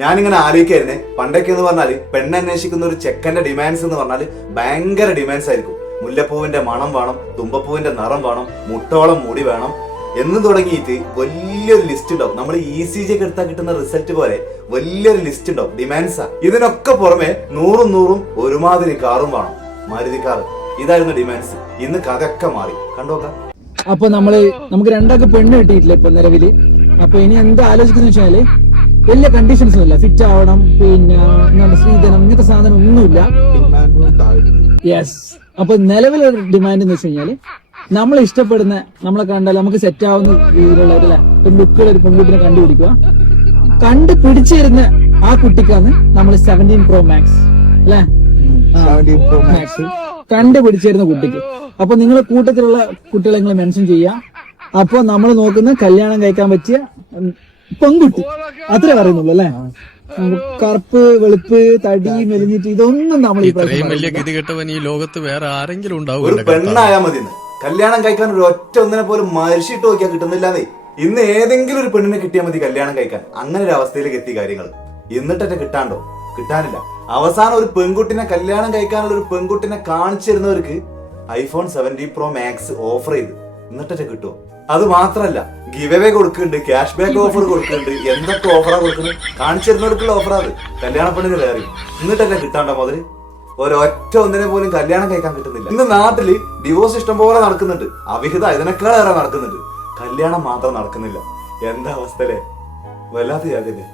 ഞാനിങ്ങനെ ആലോചിക്കായിരുന്നേ, പണ്ടൊക്കെ എന്ന് പറഞ്ഞാല് പെണ്ണന്വേഷിക്കുന്ന ഒരു ചെക്കന്റെ ഡിമാൻഡ്സ് എന്ന് പറഞ്ഞാല് ഭയങ്കര ഡിമാൻഡ്സ് ആയിരിക്കും. മുല്ലപ്പൂവിന്റെ മണം വേണം, തുമ്പപ്പൂവിന്റെ നിറം വേണം, മുട്ടോളം മുടി വേണം എന്ന് തുടങ്ങിയിട്ട് വലിയൊരു ലിസ്റ്റ് ഉണ്ടാവും. നമ്മൾ ECG ഒക്കെ എടുത്താൽ കിട്ടുന്ന റിസൾട്ട് പോലെ വലിയൊരു ലിസ്റ്റ് ഉണ്ടാവും, ഡിമാൻഡ്സാ. ഇതിനൊക്കെ പുറമെ 100 ഒരുമാതിരി കാറും വേണം, മാരുതി കാറ്. ഇതായിരുന്നു ഡിമാൻഡ്സ്. ഇന്ന് കഥയൊക്കെ മാറി, കണ്ടോക്കാം. അപ്പൊ നമുക്ക് രണ്ടാൾക്ക് പെണ്ണ് കിട്ടിയിട്ടില്ല ഇപ്പൊ നിലവില്. അപ്പൊ ഇനി എന്താ ആലോചിക്കുന്ന വെച്ചാല് വലിയ കണ്ടീഷൻസ് ഒന്നുമില്ല, ഫിറ്റ് ആവണം, പിന്നെ സ്ത്രീധനം ഇങ്ങനത്തെ സാധനം ഒന്നുമില്ല. യെസ്. അപ്പൊ നിലവിലൊരു ഡിമാൻഡ് എന്ന് വെച്ച് കഴിഞ്ഞാല് നമ്മൾ ഇഷ്ടപ്പെടുന്ന, നമ്മളെ കണ്ടാൽ നമുക്ക് സെറ്റ് ആവുന്ന രീതിയിലുള്ള ഒരു ലുക്കുള്ള ഒരു പെൺകുട്ടിനെ കണ്ടുപിടിക്കുക. കണ്ടുപിടിച്ചിരുന്ന ആ കുട്ടിക്കാണ് നമ്മൾ 17 Pro Max അല്ലെ, കണ്ടുപിടിച്ചിരുന്ന കുട്ടിക്ക്. അപ്പൊ നിങ്ങൾ കൂട്ടത്തിലുള്ള കുട്ടികളെ നിങ്ങൾ മെൻഷൻ ചെയ്യാം. അപ്പൊ നമ്മൾ നോക്കുന്ന കല്യാണം കഴിക്കാൻ പറ്റിയ പെൺകുട്ടി, അത്രേ പറയുന്നുള്ളൂ അല്ലെ. കറുപ്പ്, വെളുപ്പ്, തടി, മെലിഞ്ഞിട്ട് ഇതൊന്നും നമ്മൾ വലിയ ഗതികെട്ടവൻ ഈ ലോകത്ത് വേറെ ആരെങ്കിലും ഉണ്ടാവും. ഒരു പെണ്ണായാൽ മതി. കല്യാണം കഴിക്കാൻ ഒരു ഒറ്റ ഒന്നിനെ പോലും മരിച്ചിട്ട് നോക്കിയാൽ കിട്ടുന്നില്ലാന്നേ. ഇന്ന് ഏതെങ്കിലും ഒരു പെണ്ണിനെ കിട്ടിയാൽ മതി കല്യാണം കഴിക്കാൻ. അങ്ങനെ ഒരു അവസ്ഥയിലേക്ക് എത്തി കാര്യങ്ങൾ. എന്നിട്ടൊക്കെ കിട്ടാണ്ടോ? കിട്ടാനില്ല. അവസാനം ഒരു പെൺകുട്ടിനെ കല്യാണം കഴിക്കാനുള്ള ഒരു പെൺകുട്ടിനെ കാണിച്ചു തരുന്നവർക്ക് iPhone 17 Pro Max ഓഫർ ചെയ്ത് എന്നിട്ടൊക്കെ കിട്ടുമോ? അത് മാത്രല്ല, ഗിവ് അവേ കൊടുക്കുന്നുണ്ട്, ക്യാഷ് ബാക്ക് ഓഫർ കൊടുക്കുന്നുണ്ട്, എന്തൊക്കെ ഓഫറാ കൊടുക്കുന്നത്. കാണിച്ചു തരുന്നവർക്കുള്ള ഓഫറാ അത്. കല്യാണ പെണ്ണിന് വേറെ. എന്നിട്ടൊക്കെ കിട്ടാണ്ടോ മുതല്? ഒരൊറ്റ ഒന്നിനെ പോലും കല്യാണം കഴിക്കാൻ കിട്ടുന്നില്ല. ഇന്ന് നാട്ടില് ഡിവോഴ്സ് ഇഷ്ടം പോലെ നടക്കുന്നുണ്ട്, അവിഹിത ഇതിനേക്കാളേറെ നടക്കുന്നുണ്ട്. കല്യാണം മാത്രം നടക്കുന്നില്ല. എന്താ അവസ്ഥ അല്ലേ? വല്ലാത്ത യാതല്ലേ.